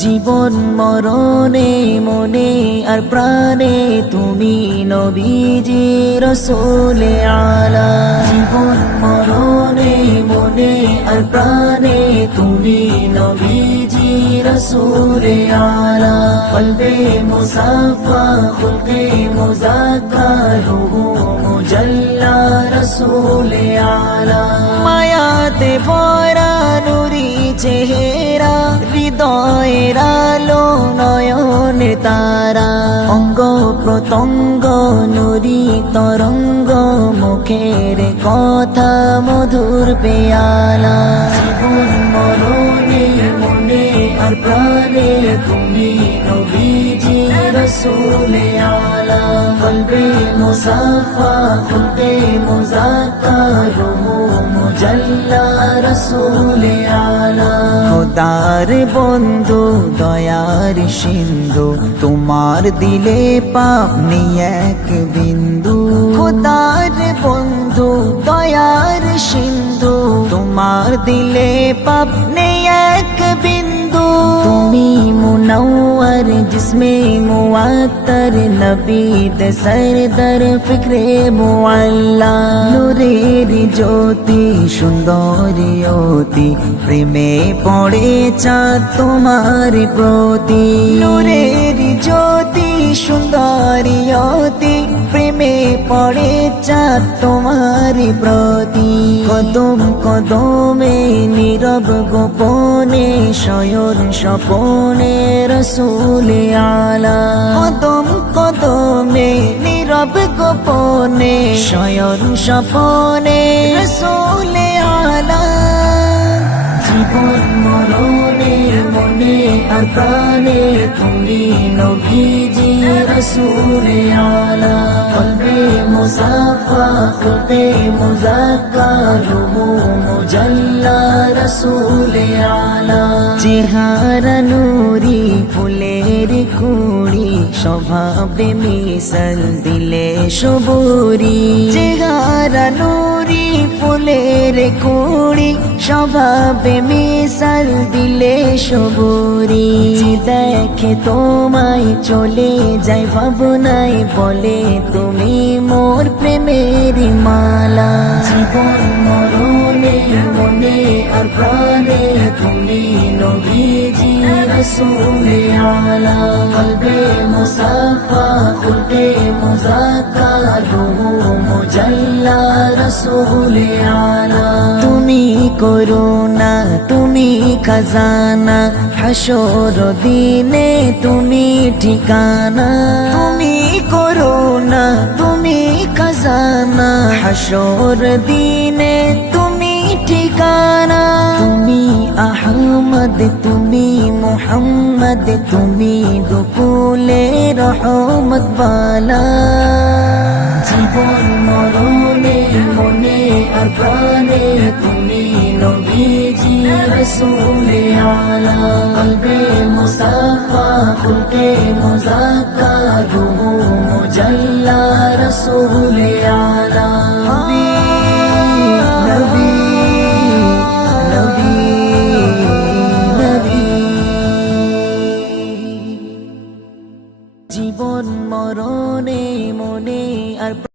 জীবন মরণে মনে আর প্রাণে তুমি নবীজি রাসূলে আলা। জীবন মরণে মনে আর প্রাণে তুমি নবীজি রাসূলে আলা। কলবে মুসাফা খুলকে মুজাক্কা রূহু মুজাল্লা রাসূলে আলা। মায়াতে ভরা নুরি চেহারা হৃদয়ের আলো নয়নে তারা। অঙ্গ প্রত্যঙ্গ নুরি তরঙ্গ মুখের কথা মধুর পেয়ালা। জীবন মরণে মনে আর প্রাণে তুমি নবীজি রাসূলে আলা। কলবে মুসাফা খুলকে মুজাক্কা রূহু মুজাল্লা রাসূলে আলা। খোদার বন্ধু দয়ার সিন্ধু তোমার দিলে পাপ নেই এক বিন্দু। খোদার বন্ধু দয়ার সিন্ধু তোমার দিলে পাপ নেই এক বিন্দু। তুমি মুনওয়ার জিসমে মুআত্তার নবীদ সরদার ফিক্রে মুআল্লা। নূরের জ্যোতি সুন্দরিয়তি প্রেমে পড়ে চাঁদ তোমার প্রতি। নূরের জ্যোতি সুন্দরিয়তি প্রেমে পড়ে চাঁদ তোমার প্রতি। কদম কদমে নীরব গোপনে শয়ন স্বপনে রাসূলে আলা। কদম কদমে নীরব গোপনে শয়ন স্বপনে রাসূলে আলা। জীবন মরণে মনে আর প্রাণে তুমি নবীজি রাসূলে আলা। কলবে মুসাফা খুলকে মুজাক্কা রূহু মুজাল্লা রাসূলে আলা। চেহারা নুরি ফুলের কুড়ি স্বভাবে মিশাল দিলে সবুরি। চেহারা নুরি ফুলের কুড়ি স্বভাবে মিশাল দিলে সবুরি। দেখে তোমায় চলে যায় ভাবনায় বলে তুমি মোর প্রেমের মালা। জীবন মরণে মনে আর প্রাণে তুমি নবীজি রাসূলে আলা। কলবে মুসাফা খুলকে মুজাক্কা রূহু মুজাল্লা রাসূলে আলা। তুমি করুণা তুমি খাজানা হাসর দিনে তুমি ঠিকানা। তুমি করুণা তুমি খাজানা হাসর দিনে তুমি ঠিকানা। তুমি আহমদ তুমি মুহাম্মদ তুমি দুকুলে রহমত বালা। জীবন মরণে মনে আর প্রাণে তুমি নবীজি রাসূলে আলা। কলবে মুসাফা খুলকে মুজাক্কা রূহু মুজাল্লা রাসূলে আলা। নবী